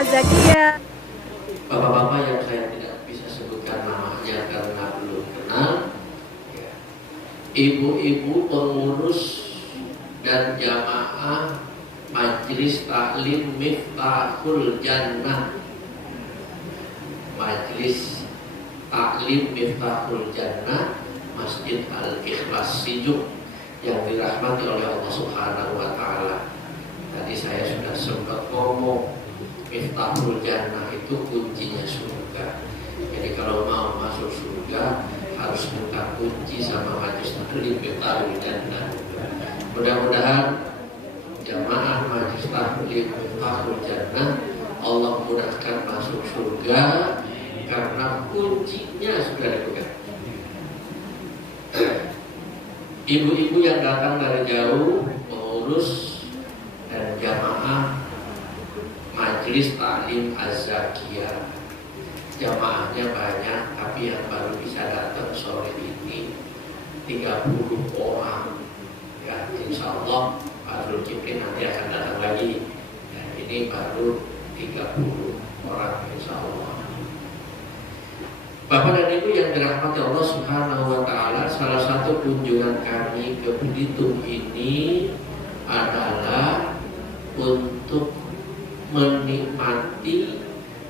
Az-Zakiyah. Bapak-bapak yang saya tidak bisa sebutkan namanya karena belum kenal, ya. Ibu-ibu pengurus dan jamaah Majelis Taklim Miftahul Jannah, Majelis Taklim Miftahul Jannah Masjid Al-Ikhlas Sijuk yang dirahmati oleh Allah Subhanahu wa Ta'ala. Tadi saya sudah sempat ngomong, Miftahul Jannah itu kuncinya surga. Jadi kalau mau masuk surga harus minta kunci sama Majelis Taklim Miftahul Jannah. Mudah-mudahan jamaah Majelis Taklim Miftahul Jannah Allah mudahkan masuk surga karena kuncinya sudah dipegang. Ibu-ibu yang datang dari jauh, pengurus dan jamaah Majelis Taklim Az-Zakiyah, jamaahnya banyak, tapi yang baru bisa datang sore ini 30 orang. Ya, insya Allah Pak Zulkifli nanti akan datang lagi. Ya, ini baru 30 orang insya Allah. Bapak dan Ibu yang dirahmati Allah Subhanahu wa Ta'ala, salah satu kunjungan kami ke Belitung ini adalah untuk menikmati,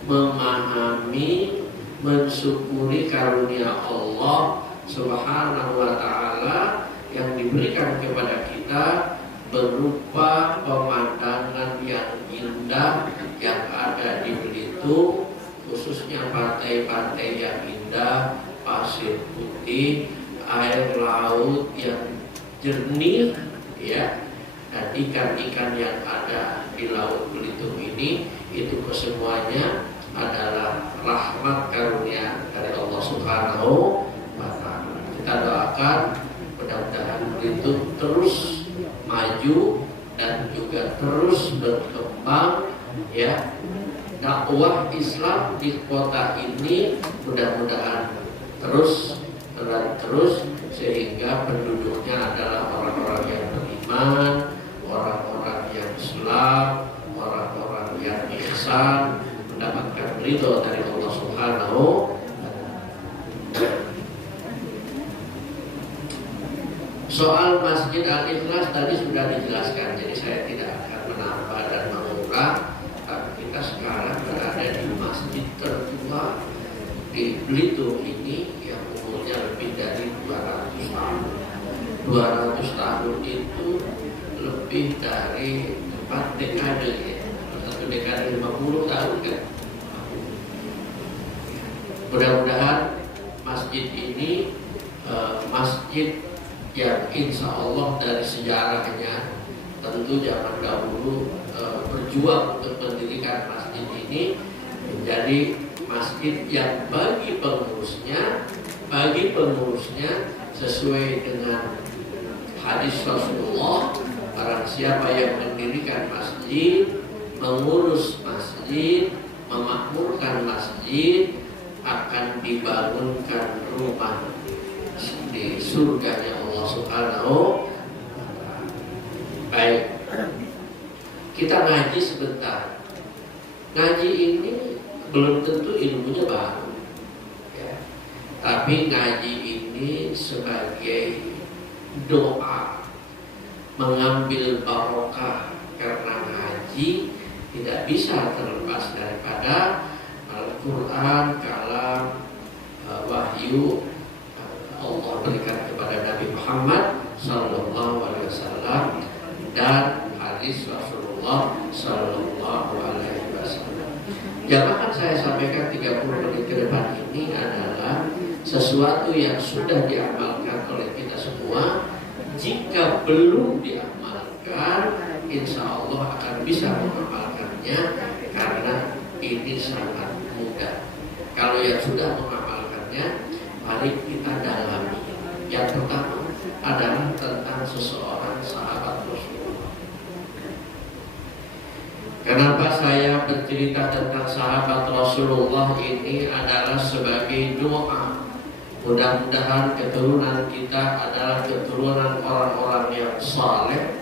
memahami, mensyukuri karunia Allah Subhanahu wa Ta'ala yang diberikan kepada kita berupa pemandangan yang indah yang ada di Belitung, khususnya pantai-pantai yang indah, pasir putih, air laut yang jernih, ya, dan ikan-ikan yang ada di Laut Belitung ini, itu kesemuanya adalah rahmat karunia dari Allah Subhanahu wa Ta'ala. Kita doakan mudah-mudahan Belitung terus maju dan juga terus berkembang, ya. Dakwah Islam di kota ini mudah-mudahan terus sehingga penduduknya adalah orang-orang yang beriman, orang-orang yang Islam, orang-orang yang ihsan, mendapatkan ridho dari Allah Subhanahu. Soal Masjid Al-Ikhlas tadi sudah dijelaskan, jadi saya tidak akan menambah dan mengurang. Kita sekarang berada di masjid tertua di Belitung ini yang umurnya lebih dari 200 tahun. 200 tahun itu lebih dari 4 dekade, ya. Satu dekade 50 tahun kan. Mudah-mudahan masjid ini masjid yang insya Allah dari sejarahnya, tentu zaman dahulu berjuang untuk mendirikan masjid ini menjadi masjid yang bagi pengurusnya sesuai dengan hadis Rasulullah, barang siapa yang mendirikan masjid, mengurus masjid, memakmurkan masjid, akan dibangunkan rumah di surganya Allah Subhanahu wa Ta'ala. Baik, kita ngaji sebentar. Ngaji ini belum tentu ilmunya baru, ya. Tapi ngaji ini sebagai doa, mengambil barokah, karena ngaji tidak bisa terlepas daripada Al-Quran, kalam wahyu Allah berikan kepada Nabi Muhammad Sallallahu Alaihi Wasallam dan hadis Rasulullah Sallallahu Alaihi Wasallam. Yang akan saya sampaikan 30 menit ke depan ini adalah sesuatu yang sudah diamalkan oleh kita semua. Jika belum diamalkan, insya Allah akan bisa mengamalkannya karena ini sangat mudah. Kalau yang sudah mengamalkannya, mari kita dalami. Yang pertama adalah tentang seseorang sahabat Rasulullah. Kenapa saya bercerita tentang sahabat Rasulullah ini adalah sebagai doa. Mudah-mudahan keturunan kita adalah keturunan orang-orang yang saleh,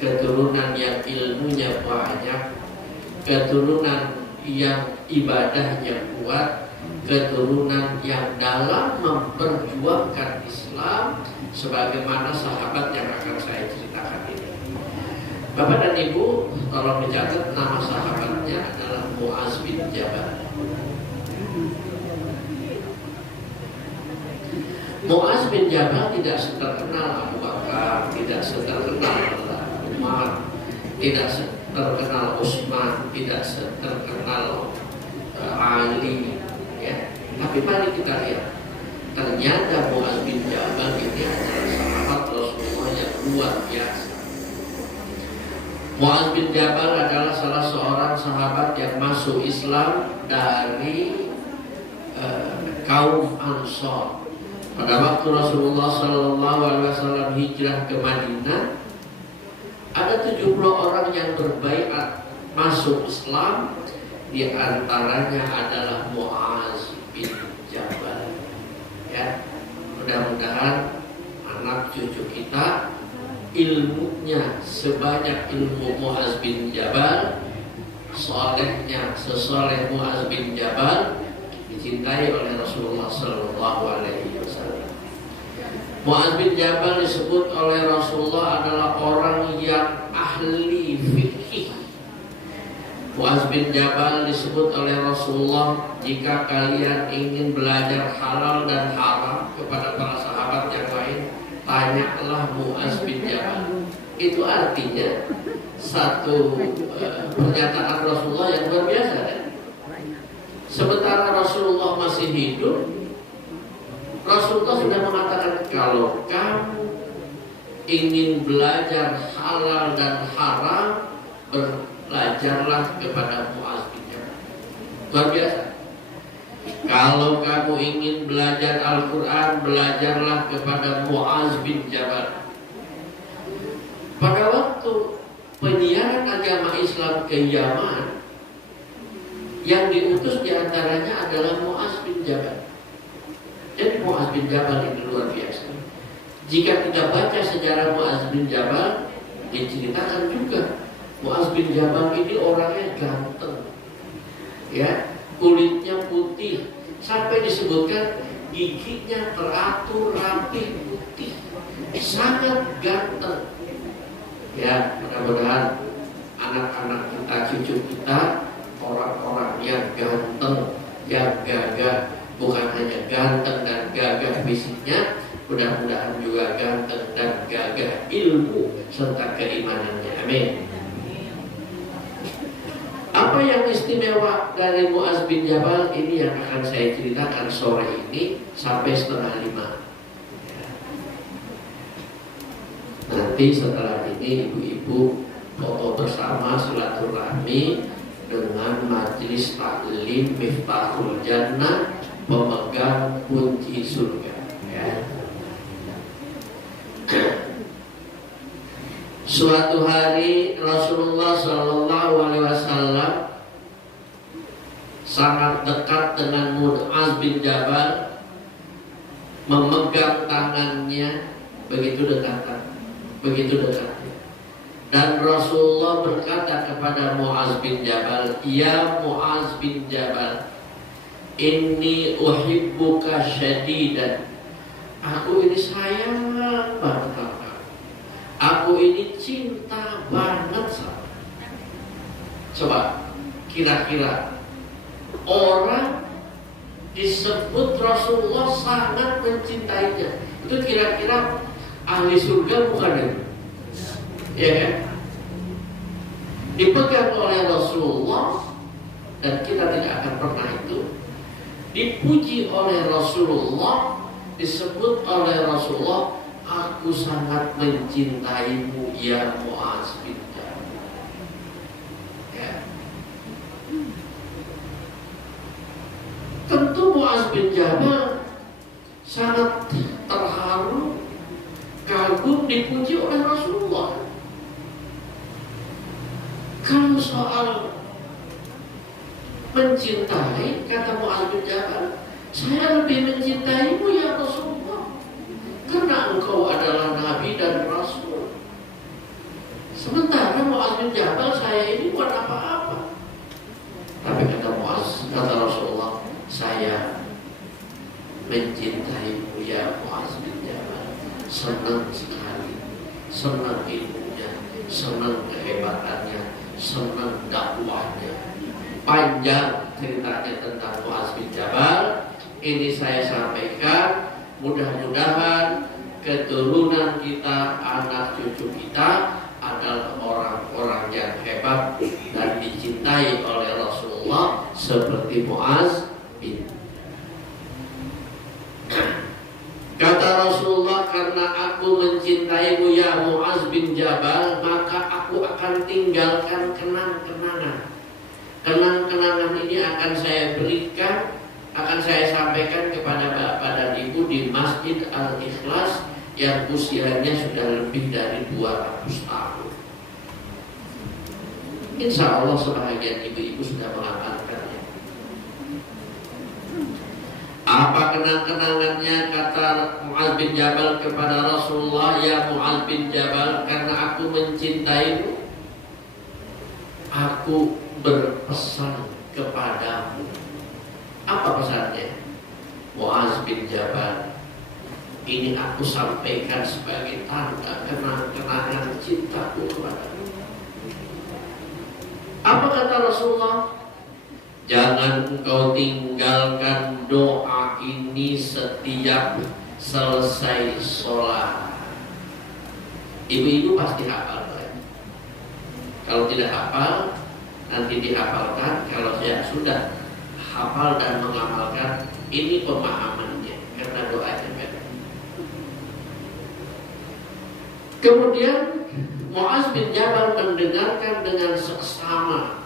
keturunan yang ilmunya banyak, keturunan yang ibadahnya kuat, keturunan yang dalam memperjuangkan Islam sebagaimana sahabat yang akan saya ceritakan ini. Bapak dan Ibu, tolong dicatat nama sahabatnya adalah Mu'az bin Jabal. Mu'az bin Jabal tidak seterkenal Abu Bakar, tidak seterkenal Umar, tidak terkenal Utsman, tidak terkenal Ali, ya. Tapi mari kita lihat, ternyata Mu'az bin Jabal ini adalah sahabat Rasulullah yang luar biasa. Mu'az bin Jabal adalah salah seorang sahabat yang masuk Islam dari kaum Ansor. Pada waktu Rasulullah SAW hijrah ke Madinah, ada 70 orang yang berbaiat masuk Islam. Di antaranya adalah Mu'az bin Jabal. Ya, mudah-mudahan anak cucu kita ilmunya sebanyak ilmu Mu'az bin Jabal, solehnya sesoleh Mu'az bin Jabal, dicintai oleh Rasulullah SAW. Mu'az bin Jabal disebut oleh Rasulullah adalah orang yang ahli fikih. Mu'az bin Jabal disebut oleh Rasulullah, jika kalian ingin belajar halal dan haram kepada para sahabat yang lain, tanyalah Mu'az bin Jabal. Itu artinya satu pernyataan Rasulullah yang luar biasa, kan? Sementara Rasulullah masih hidup, Rasulullah sudah mengatakan, kalau kamu ingin belajar halal dan haram, belajarlah kepada Mu'az bin Jabal. Luar biasa. Kalau kamu ingin belajar Al-Quran, belajarlah kepada Mu'az bin Jabal. Pada waktu penyiaran agama Islam ke Yaman, yang diutus diantaranya adalah Mu'az bin Jabal. Jadi Mu'az bin Jabal ini luar biasa. Jika kita baca sejarah Mu'az bin Jabal, diceritakan juga Mu'az bin Jabal ini orangnya ganteng, ya, kulitnya putih, sampai disebutkan giginya teratur rapi putih, sangat ganteng. Ya, mudah-mudahan anak-anak kita, cucu kita, orang-orang yang ganteng, yang gagah. Bukan hanya ganteng dan gagah fisiknya, mudah-mudahan juga ganteng dan gagah ilmu serta keimanannya. Amin. Apa yang istimewa dari Mu'az bin Jabal ini yang akan saya ceritakan sore ini sampai 4:30. Nanti setelah ini ibu-ibu foto bersama silaturahmi dengan majelis taklim Miftahul Jannah, pemegang kunci surga, ya. Suatu hari Rasulullah SAW sangat dekat dengan Mu'az bin Jabal, memegang tangannya begitu dekat. Dan Rasulullah berkata kepada Mu'az bin Jabal, "Ya Mu'az bin Jabal, inni uhibbuka syadidan." Aku ini sayang banget sama kamu. Aku ini cinta banget sama kamu. Coba kira-kira orang disebut Rasulullah sangat mencintainya, itu kira-kira ahli surga bukan ya? Ya kan? Dipegang oleh Rasulullah, dan kita tidak akan pernah itu. Dipuji oleh Rasulullah, disebut oleh Rasulullah, aku sangat mencintaimu ya Mu'az bin Jabal. Ya. Tentu Mu'az bin Jabal sangat terharu, kagum dipuji oleh Rasulullah. Kalau soal mencintai, kata Mu'az bin Jabal, saya lebih mencintaimu ya Rasulullah, karena engkau adalah Nabi dan Rasul. Sementara Mu'az bin Jabal, saya ini bukan apa-apa. Kata Rasulullah, saya mencintaimu ya Mu'adz bin Jabal. Senang sekali, senang ilmunya, senang kehebatannya, senang dakwahnya. Panjang ceritanya tentang Mu'adz bin Jabal. Ini saya sampaikan, mudah-mudahan keturunan kita, anak cucu kita adalah orang-orang yang hebat dan dicintai oleh Rasulullah seperti Mu'adz bin. Kata Rasulullah, karena aku mencintaimu ya Mu'adz bin Jabal, maka aku akan tinggalkan kenang-kenangan. Kenang-kenangan ini akan saya berikan, akan saya sampaikan kepada bapak dan ibu di Masjid Al-Ikhlas yang usianya sudah lebih dari 200 tahun. Insya Allah sebahagian ibu-ibu sudah mengamalkannya. Apa kenang-kenangannya? Kata Mu'adz bin Jabal kepada Rasulullah, ya Mu'adz bin Jabal, karena aku mencintaimu, aku berpesan kepadamu. Apa pesannya? Mu'adz bin Jabal, ini aku sampaikan sebagai tanda kenang-kenangan cintaku kepadamu. Apa kata Rasulullah? Jangan engkau tinggalkan doa ini setiap selesai sholat. Ibu-ibu pasti hafal kan? Kalau tidak hafal, nanti dihafalkan. Kalau saya sudah hafal dan mengamalkan, ini pemahamannya, karena doanya beda. Kemudian Mu'adz bin Jabal mendengarkan dengan seksama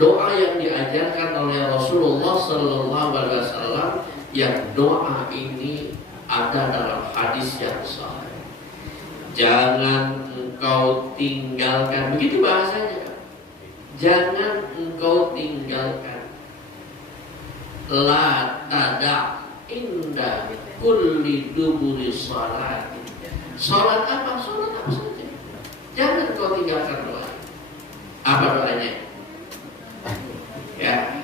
doa yang diajarkan oleh Rasulullah Sallallahu Alaihi Wasallam, yang doa ini ada dalam hadis yang sahih. Jangan engkau tinggalkan, begitu bahasanya. Jangan engkau tinggalkan. La tada inda kulli duburi salat. Salat apa? Salat apa saja. Jangan engkau tinggalkan doa. Apa doanya? Ya,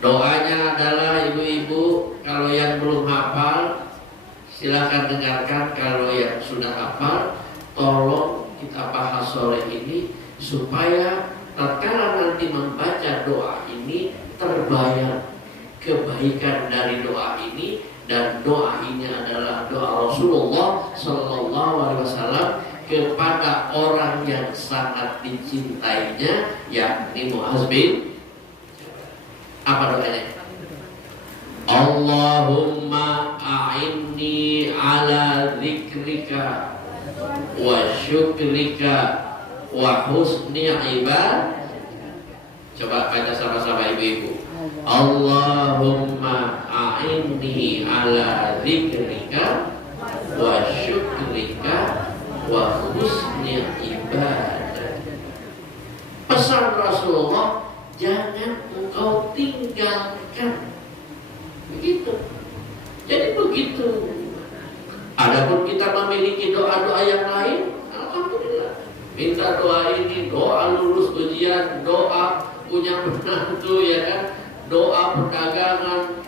doanya adalah ibu-ibu, kalau yang belum hafal silakan dengarkan. Kalau yang sudah hafal, tolong kita bahas sore ini supaya tatkala nanti membaca doa ini terbayang kebaikan dari doa ini, dan doa ini adalah doa Rasulullah Sallallahu Alaihi Wasallam kepada orang yang sangat dicintainya, yakni Mu'adz bin. Apa doanya? Allahumma a'inni ala dzikrika wa syukrika wa husni ibad. Coba baca sama-sama ibu-ibu. Allahumma a'inni ala dzikrika wa syukrika wa husni ibad. Pesan Rasulullah, jangan engkau tinggalkan. Begitu. Jadi begitu. Adapun kita memiliki doa-doa yang lain, alhamdulillah. Minta doa ini, doa lulus ujian, doa punya menantu, ya kan, doa perdagangan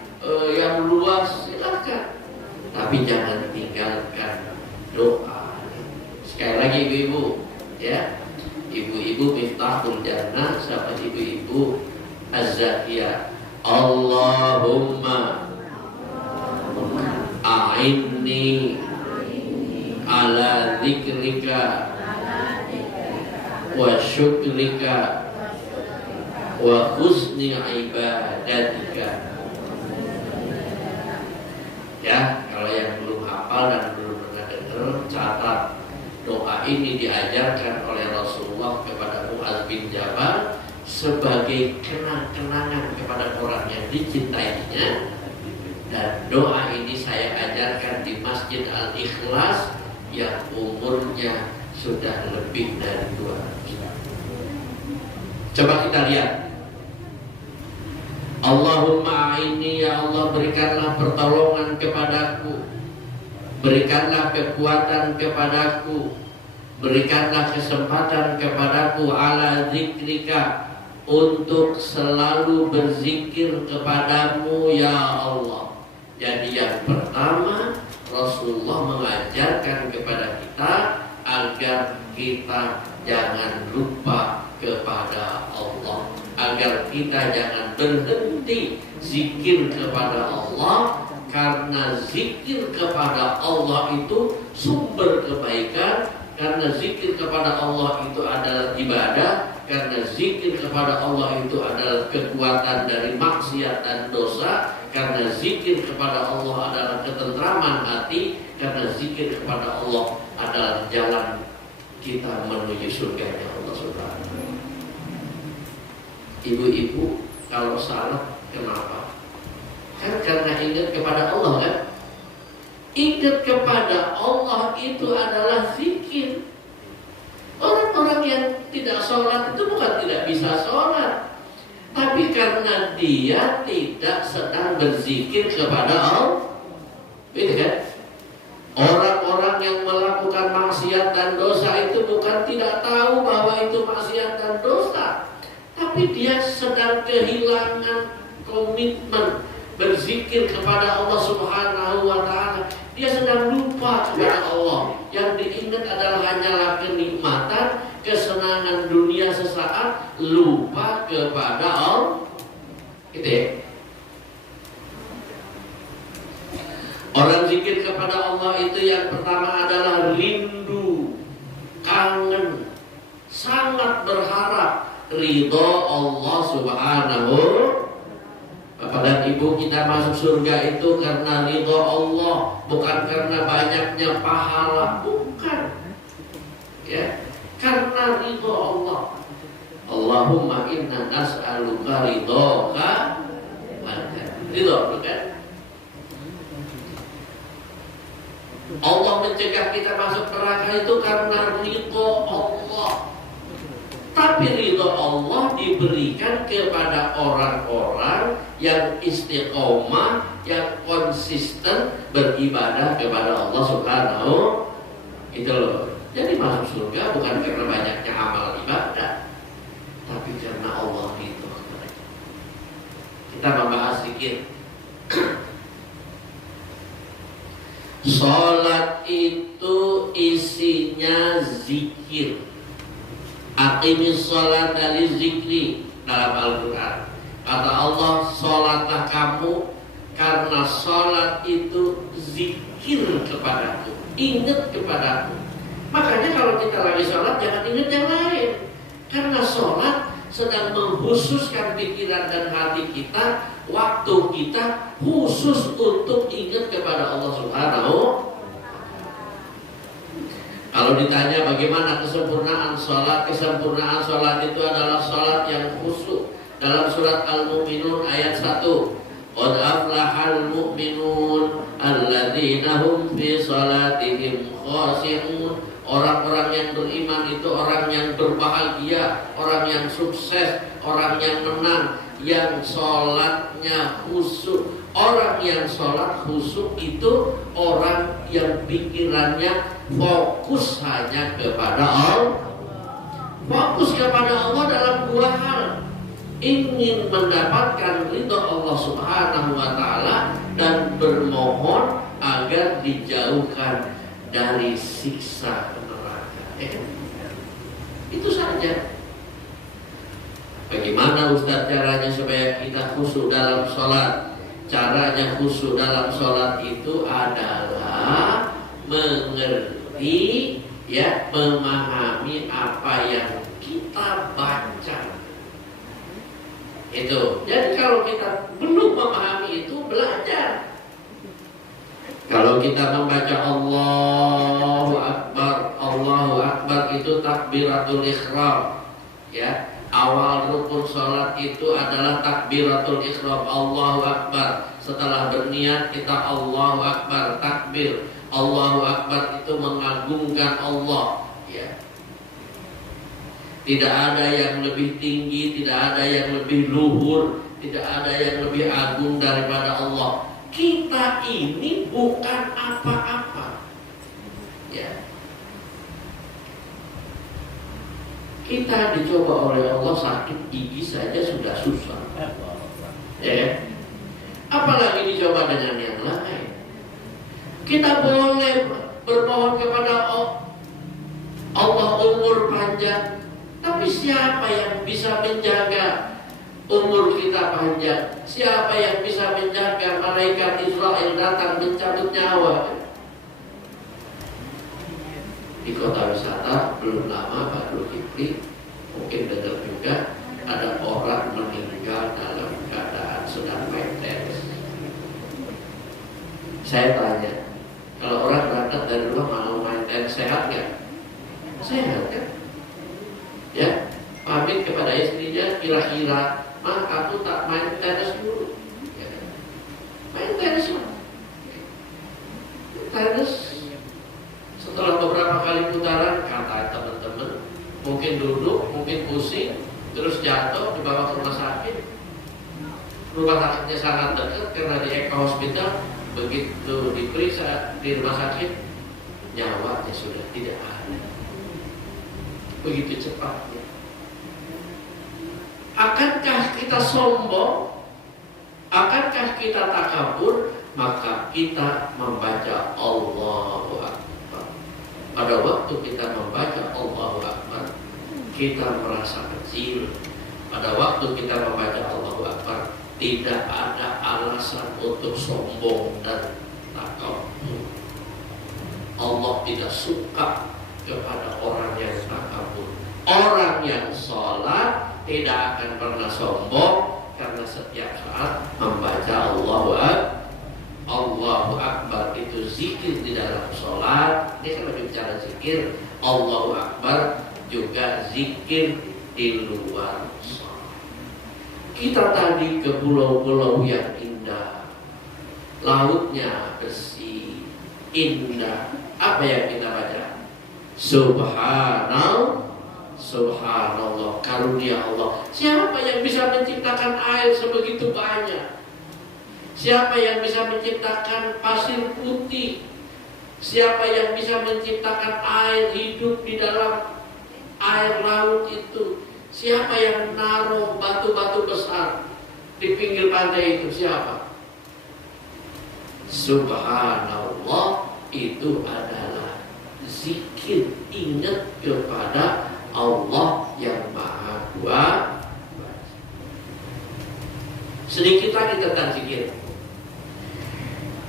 yang luas, silakan. Tapi jangan tinggalkan doa. Sekali lagi ibu-ibu, ya. Ibu-ibu miftahul jannah sama ibu-ibu az-zakiyah. Allahumma a'inni ala dzikrika wa syukrika wa husni ibadatika. Ya, kalau yang belum hafal dan belum pernah dengar, catat. Doa ini diajarkan oleh Rasulullah kepada Mu'adz bin Jabal sebagai kenang-kenangan kepada orang yang dicintainya. Dan doa ini saya ajarkan di Masjid Al-Ikhlas yang umurnya sudah lebih dari 200 tahun. Coba kita lihat. Allahumma a'inni, ya Allah berikanlah pertolongan kepadaku, berikanlah kekuatan kepadaku, berikanlah kesempatan kepadaku ala zikrika, untuk selalu berzikir kepadamu ya Allah. Jadi yang pertama, Rasulullah mengajarkan kepada kita agar kita jangan lupa kepada Allah, agar kita jangan berhenti zikir kepada Allah, karena zikir kepada Allah itu sumber kebaikan, karena zikir kepada Allah itu adalah ibadah, karena zikir kepada Allah itu adalah kekuatan dari maksiat dan dosa, karena zikir kepada Allah adalah ketentraman hati, karena zikir kepada Allah adalah jalan kita menuju surga Allah Subhanahu. Ibu-ibu kalau salat kenapa? Kan karena ingat kepada Allah kan? Ingat kepada Allah itu adalah zikir. Orang-orang yang tidak sholat itu bukan tidak bisa sholat, tapi karena dia tidak sedang berzikir kepada Allah. Itu kan? Orang-orang yang melakukan maksiat dan dosa itu bukan tidak tahu bahwa itu maksiat dan dosa, tapi dia sedang kehilangan komitmen berzikir kepada Allah Subhanahu wa ta'ala. Dia sedang lupa kepada Allah. Yang diingat adalah hanyalah kenikmatan, kesenangan dunia sesaat, lupa kepada Allah. Gitu ya. Orang zikir kepada Allah itu yang pertama adalah rindu, kangen, sangat berharap ridho Allah Subhanahu. Bapak dan Ibu, kita masuk surga itu karena ridho Allah, bukan karena banyaknya pahala, bukan. Ya, karena ridho Allah. Allahumma inna nas'aluka ridhoka. Ridho, bukan? Allah mencegah kita masuk neraka itu karena ridho Allah. Tapi ridho Allah diberikan kepada orang-orang yang istiqomah, yang konsisten beribadah kepada Allah Subhanahu. Itu loh. Jadi masuk surga bukan karena banyaknya amal ibadah, tapi karena Allah ridho. Kita membahas sedikit. Salat itu isinya zikir. Aqimis salat dari zikri dalam Al-Quran. Kata Allah, salatlah kamu karena salat itu zikir kepadaku, ingat kepadaku. Makanya kalau kita lagi salat jangan ingat yang lain, karena salat sedang mengkhususkan pikiran dan hati kita, waktu kita khusus untuk ingat kepada Allah Subhanahu. Kalau ditanya bagaimana kesempurnaan sholat, kesempurnaan sholat itu adalah sholat yang khusyuk. Dalam surat Al-Mu'minun ayat 1, qad aflahal mu'minun alladzina hum fi sholatihim khashi'un. Orang-orang yang beriman itu orang yang berbahagia, orang yang sukses, orang yang menang, yang sholatnya khusyuk. Orang yang sholat khusyuk itu orang yang pikirannya fokus hanya kepada Allah. Fokus kepada Allah dalam dua hal. Ingin mendapatkan ridho Allah Subhanahu wa ta'ala dan bermohon agar dijauhkan dari siksa neraka. Itu saja. Bagaimana Ustaz caranya supaya kita khusyuk dalam sholat? Caranya khusyuk dalam sholat itu adalah mengerti, ya, memahami apa yang kita baca. Itu. Jadi kalau kita belum memahami itu, belajar. Kalau kita membaca Allahu Akbar itu takbiratul ihram, ya. Awal rukun sholat itu adalah takbiratul ihram, Allahu Akbar. Setelah berniat kita Allahu Akbar, takbir. Allahu Akbar itu mengagungkan Allah, ya. Tidak ada yang lebih tinggi, tidak ada yang lebih luhur, tidak ada yang lebih agung daripada Allah. Kita ini bukan apa-apa, ya. Kita dicoba oleh Allah, sakit gigi saja sudah susah, ya. Apalagi dicoba dengan yang lain. Kita boleh bermohon kepada Allah umur panjang, tapi siapa yang bisa menjaga umur kita panjang? Siapa yang bisa menjaga malaikat Israel datang mencabut nyawa? Di kota wisata belum lama baru Kipri, mungkin dengar juga ada orang meninggal dalam keadaan sedang main tenis. Saya tanya, kalau orang berangkat dari rumah mau main tenis sehat nggak? Sehat kan? Ya, pamit kepada istrinya, kira-kira, "Ma, aku tak main tenis dulu." Ya. Main tenis lah. Tenis setelah beberapa kali putaran, kata teman-teman, mungkin duduk, mungkin pusing, terus jatuh, dibawa ke rumah sakit. Rumah sakitnya sangat dekat karena di Eka Hospital. Begitu diperiksa di rumah sakit, nyawanya sudah tidak ada. Begitu cepatnya. Akankah kita sombong? Akankah kita takabur? Maka kita membaca Allahu Akbar. Pada waktu kita membaca Allahu Akbar, kita merasa kecil. Pada waktu kita membaca Allahu Akbar, tidak ada alasan untuk sombong dan takabur. Allah tidak suka kepada orang yang takabur. Orang yang sholat tidak akan pernah sombong karena setiap saat membaca Allahu Akbar. Itu zikir di dalam sholat. Ini kan bicara zikir. Allahu Akbar juga zikir di luar sholat. Kita tadi ke pulau-pulau yang indah, lautnya bersih, indah. Apa yang kita baca? Subhanallah, karunia Allah. Siapa yang bisa menciptakan air sebegitu banyak? Siapa yang bisa menciptakan pasir putih? Siapa yang bisa menciptakan air hidup di dalam air laut itu? Siapa yang menaruh batu-batu besar di pinggir pantai itu? Siapa? Subhanallah, itu adalah zikir, ingat kepada Allah yang Maha Kuasa. Sedikit lagi tentang zikir.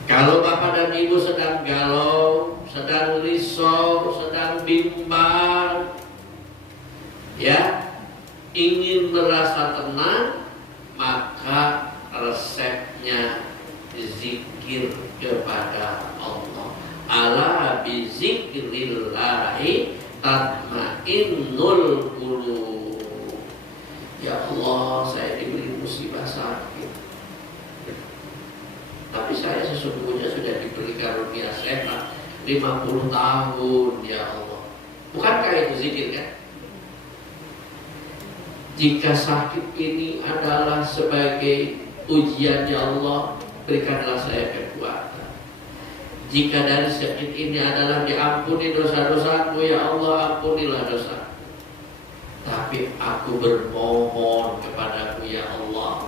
Kalau Bapak dan Ibu sedang galau, sedang risau, sedang bimbang, ya, ingin merasa tenang, maka resepnya zikir kepada Allah. Ala bi zikrillahi tatmainnul qulub. Ya Allah, saya diberi musibah sakit, tapi saya sesungguhnya sudah diberi karunia sehat 50 tahun, ya Allah. Bukankah itu zikir kan? Jika sakit ini adalah sebagai ujian, ya Allah, berikanlah saya kekuatan. Jika dari sakit ini adalah diampuni dosa-dosaku, ya Allah, ampunilah dosa. Tapi aku bermohon kepadamu, ya Allah,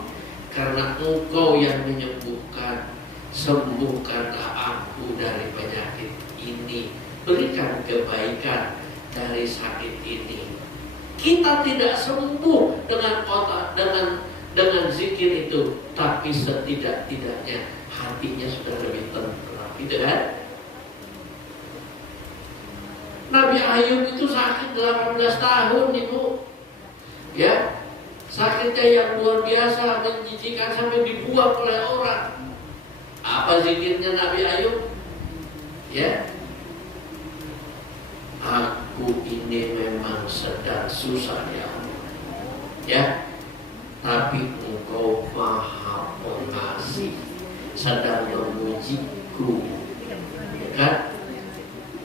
karena Engkau yang menyembuhkan, sembuhkanlah aku dari penyakit ini. Berikan kebaikan dari sakit ini. Kita tidak sembuh dengan zikir itu, tapi setidak-tidaknya hatinya sudah lebih tenang, gitu kan? Nabi Ayub itu sakit 18 tahun, Ibu. Ya, sakitnya yang luar biasa, menjijikan sampai dibuang oleh orang. Apa zikirnya Nabi Ayub? Ya, aku ini memang sedang susah, ya Allah, ya, tapi Engkau Maha Pengasih, sedang memujiku, ya kan?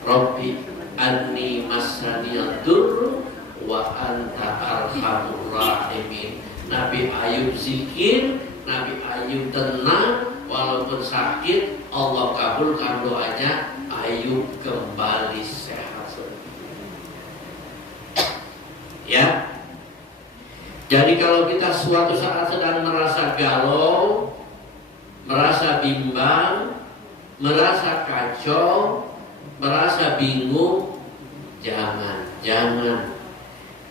Rabbi anni masaniyadur wa anta arhamur rahimin. Nabi Ayub zikir, Nabi Ayub tenang, walaupun sakit, Allah kabulkan doanya, Ayub kembali sehat. Ya. Jadi kalau kita suatu saat sedang merasa galau, merasa bimbang, merasa kacau, merasa bingung, jangan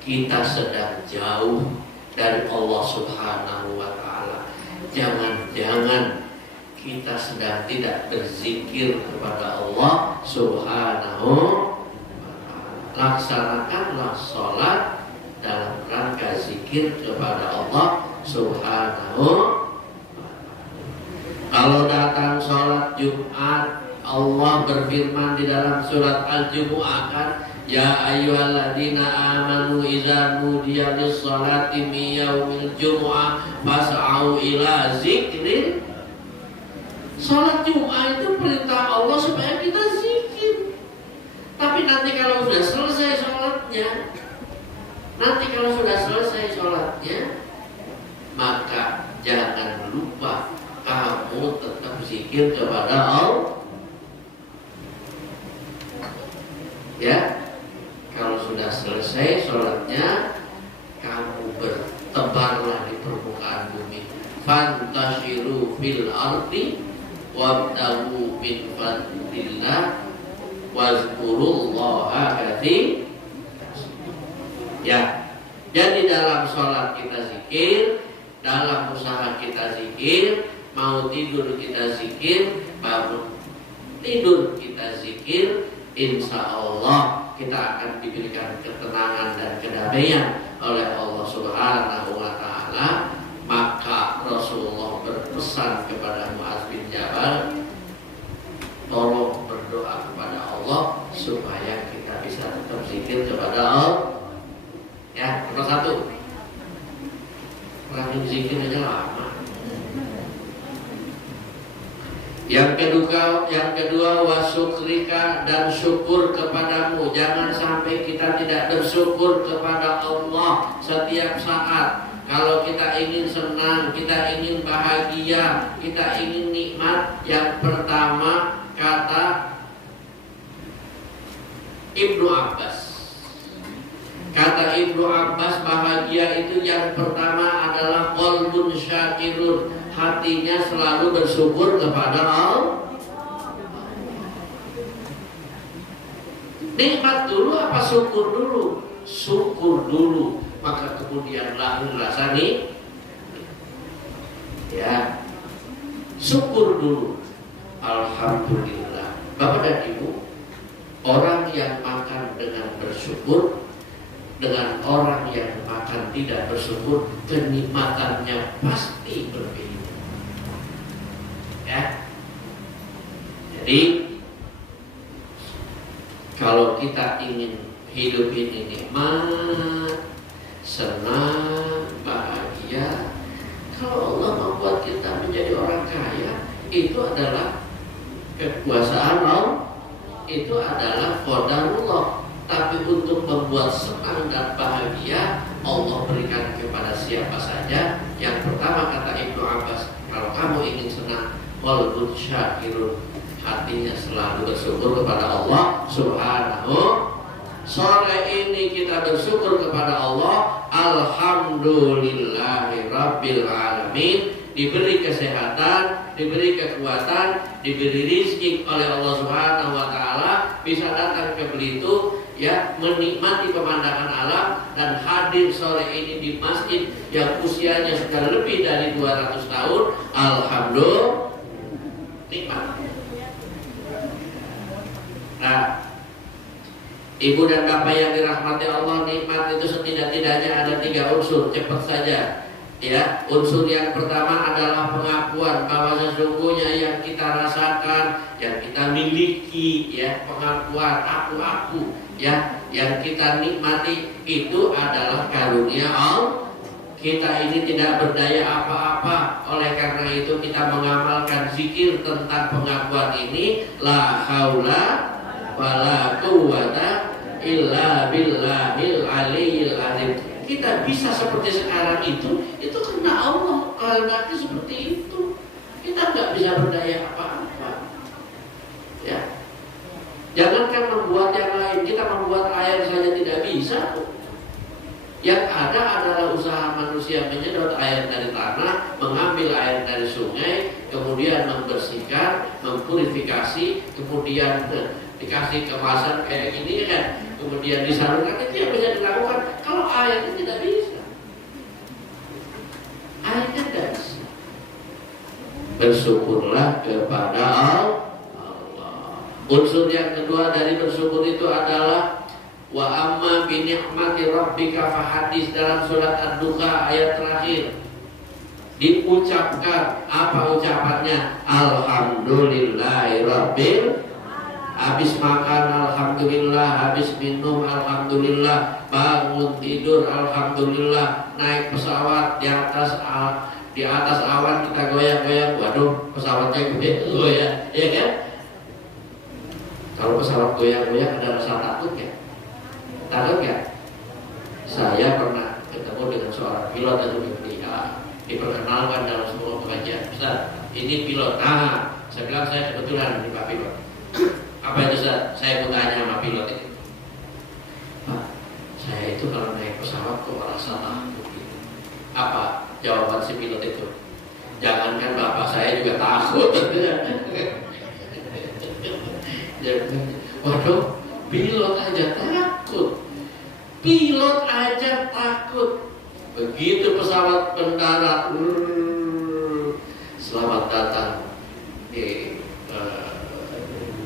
kita sedang jauh dari Allah Subhanahu wa Ta'ala. Jangan kita sedang tidak berzikir kepada Allah Subhanahu wa Ta'ala. Laksanakanlah sholat dalam rangka zikir kepada Allah Subhanahu wa Ta'ala. Kalau datang sholat Jumat, Allah berfirman di dalam surat Al-Jumu'ah kan, ya ayyuhalladzina amanu idza nudiya lis-sholati min yaumil jumu'ah fas'au ila zikri. Sholat Jumat itu perintah Allah supaya kita zikir. Tapi nanti kalau sudah selesai sholatnya, maka jangan lupa kamu tetap zikir kepada Allah. Ya, kalau sudah selesai sholatnya, kamu bertebarlah di permukaan bumi. Fantashiru fil ardi wabtagu min fadlillah wazkurullaha katsiran. Ya, jadi dalam sholat kita zikir, dalam usaha kita zikir, mau tidur kita zikir, bangun tidur kita zikir. Insya Allah kita akan diberikan ketenangan dan kedamaian oleh Allah Subhanahu wa Ta'ala. Maka Rasulullah berpesan kepada Mu'adz bin Jabal, tolong berdoa kepada Allah supaya kita bisa tetap zikir kepada Allah. Ya, nomor satu, rajin zikir aja lama. Yang kedua wasyukrika, dan syukur kepadamu. Jangan sampai kita tidak bersyukur kepada Allah setiap saat. Kalau kita ingin senang, kita ingin bahagia, kita ingin nikmat, yang pertama kata Ibnu Abbas. Kata Ibnu Abbas, bahagia itu yang pertama adalah qalbun syakirun, hatinya selalu bersyukur kepada Allah. Nikmat dulu apa syukur dulu? Syukur dulu, maka kemudian lahir rasa nikmat. Ya, syukur dulu. Alhamdulillah. Bapak dan Ibu, orang yang makan dengan bersyukur dengan orang yang makan tidak bersyukur, kenikmatannya pasti berbeda. Ya. Jadi kalau kita ingin hidup ini nikmat, senang, bahagia, kalau Allah membuat kita menjadi orang kaya, itu adalah kekuasaan Allah, itu adalah qadarullah. Tapi untuk membuat senang dan bahagia, Allah berikan kepada siapa saja. Yang pertama kata Ibnu Abbas, kalau kamu ingin senang, qalbun syakirun, hatinya selalu bersyukur kepada Allah Subhanahu. Sore ini kita bersyukur kepada Allah, alhamdulillahi rabbil alamin, diberi kesehatan, diberi kekuatan, diberi rizki oleh Allah Subhanahu wa Ta'ala, bisa datang ke Belitung, ya, menikmati pemandangan alam, dan hadir sore ini di masjid yang usianya sudah lebih dari 200 tahun. Alhamdulillah, nikmat. Nah, Ibu dan Bapak yang dirahmati Allah, nikmat itu setidak-tidaknya ada 3 unsur. Cepat saja. Ya, unsur yang pertama adalah pengakuan bahwa sesungguhnya yang kita rasakan, yang kita miliki, ya, pengakuan aku, ya, yang kita nikmati itu adalah karunia Allah. Kita ini tidak berdaya apa-apa, oleh karena itu kita mengamalkan zikir tentang pengakuan ini, la haula wala quwwata illa billahil aliyyil azim. Kita bisa seperti sekarang itu karena Allah kehendaki seperti itu. Kita nggak bisa berdaya apa-apa. Ya, jangankan membuat yang lain, kita membuat air saja tidak bisa. Yang ada adalah usaha manusia menyedot air dari tanah, mengambil air dari sungai, kemudian membersihkan, mempurifikasi, kemudian dikasih kemasan kayak gini kan, kemudian disalurkan. Itu yang bisa dilakukan. Kalau airnya tidak bisa, airnya tidak bisa. Bersyukurlah kepada Allah. Unsur yang kedua dari bersyukur itu adalah wa amma bi ni'mati rabbika fahadis. Dalam surat Ad-Duha ayat terakhir diucapkan apa ucapannya? Alhamdulillahi rabbil. Habis makan alhamdulillah, habis minum alhamdulillah, bangun tidur alhamdulillah, naik pesawat di atas awan kita goyang-goyang, waduh pesawatnya goyang, ya kan? Kalau pesawat goyang-goyang ada rasa takut ya? Takut ya? Saya pernah ketemu dengan seorang pilot yang diperkenalkan dalam sebuah pengajian. Ustaz, ini pilot. Nah, saya bilang saya kebetulan ini Pak Pilot. Apa itu Ustaz? Saya mau tanya sama pilot ini. Pak, saya itu kalau naik pesawat kok merasa takut gitu. Apa jawaban si pilot itu? Jangankan bapak saya juga takut. Waduh, pilot aja takut. Pilot aja takut. Begitu pesawat mendarat, selamat datang di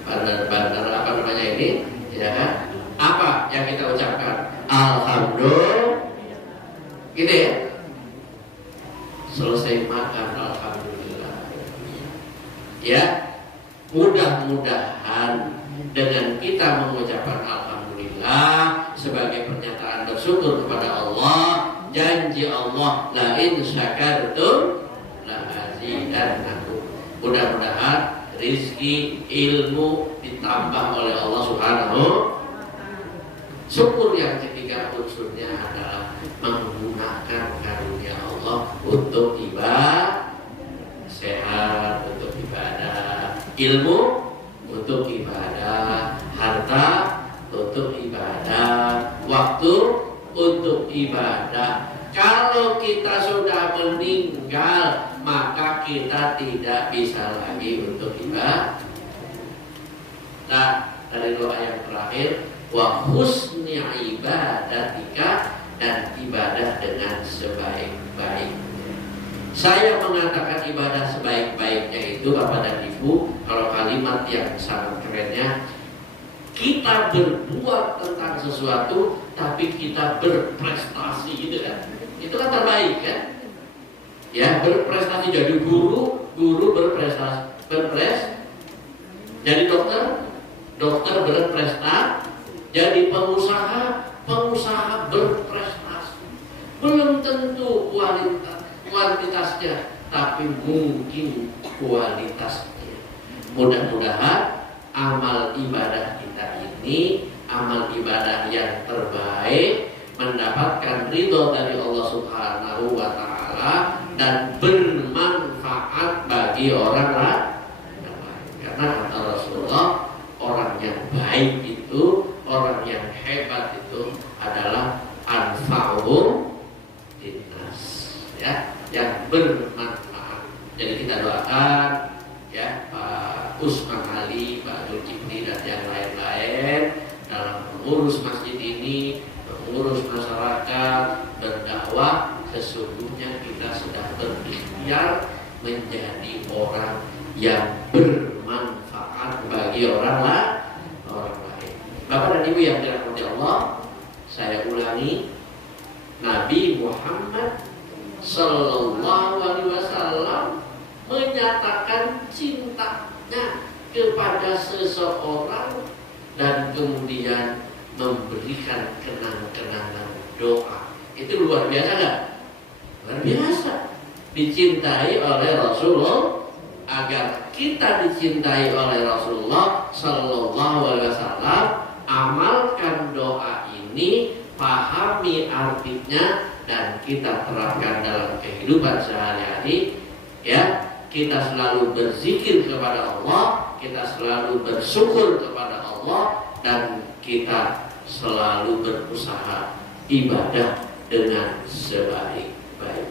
bandara apa namanya ini, ya kan? Apa yang kita ucapkan? Alhamdulillah, gitu ya. Selesai makan, alhamdulillah. Ya, mudah-mudahan dengan kita mengucapkan alhamdulillah sebagai pernyataan bersyukur kepada Allah, janji Allah la in syakartum la azidannakum. Mudah-mudahan rizki, ilmu ditambah oleh Allah Subhanahu. Syukur yang ketiga unsurnya adalah menggunakan karunia Allah untuk ibadah, sehat untuk ibadah, ilmu untuk ibadah, harta untuk ibadah, waktu untuk ibadah. Kalau kita sudah meninggal, maka kita tidak bisa lagi untuk ibadah. Nah, dari doa yang terakhir, wa husni ibadatika, dan ibadah dengan sebaik-baiknya. Saya mengatakan ibadah sebaik-baiknya itu Bapak dan Ibu, kalau kalimat yang sangat kerennya, kita berbuat tentang sesuatu tapi kita berprestasi, gitu kan? Itu kan terbaik kan? Ya, berprestasi jadi guru berprestasi, jadi dokter berprestasi, jadi pengusaha berprestasi. Belum tentu kuantitasnya, tapi mungkin kualitasnya. Mudah-mudahan amal ibadah kita ini amal ibadah yang terbaik, mendapatkan ridho dari Allah Subhanahu wa Ta'ala, dan bermanfaat bagi orang lain. Karena kata Rasulullah, orang yang baik itu, orang yang hebat itu adalah anfa'uhum linnas, ya, yang bermanfaat. Jadi kita doakan ya Pak Usman Ali, Pak Zulkifli dan yang lain-lain dalam mengurus masjid ini, mengurus masyarakat, berdakwah. Sesungguhnya kita sudah berikhtiar menjadi orang yang bermanfaat bagi orang lain. Bapak dan Ibu yang dirahmati Allah, saya ulangi, Nabi Muhammad Sallallahu Alaihi Wasallam menyatakan cintanya kepada seseorang dan kemudian memberikan kenang-kenangan doa. Itu luar biasa nggak? Luar biasa. Dicintai oleh Rasulullah. Agar kita dicintai oleh Rasulullah Sallallahu Alaihi Wasallam, amalkan doa ini, pahami artinya, dan kita terapkan dalam kehidupan sehari-hari. Ya, kita selalu berzikir kepada Allah, kita selalu bersyukur kepada Allah, dan kita selalu berusaha ibadah dengan sebaik-baik.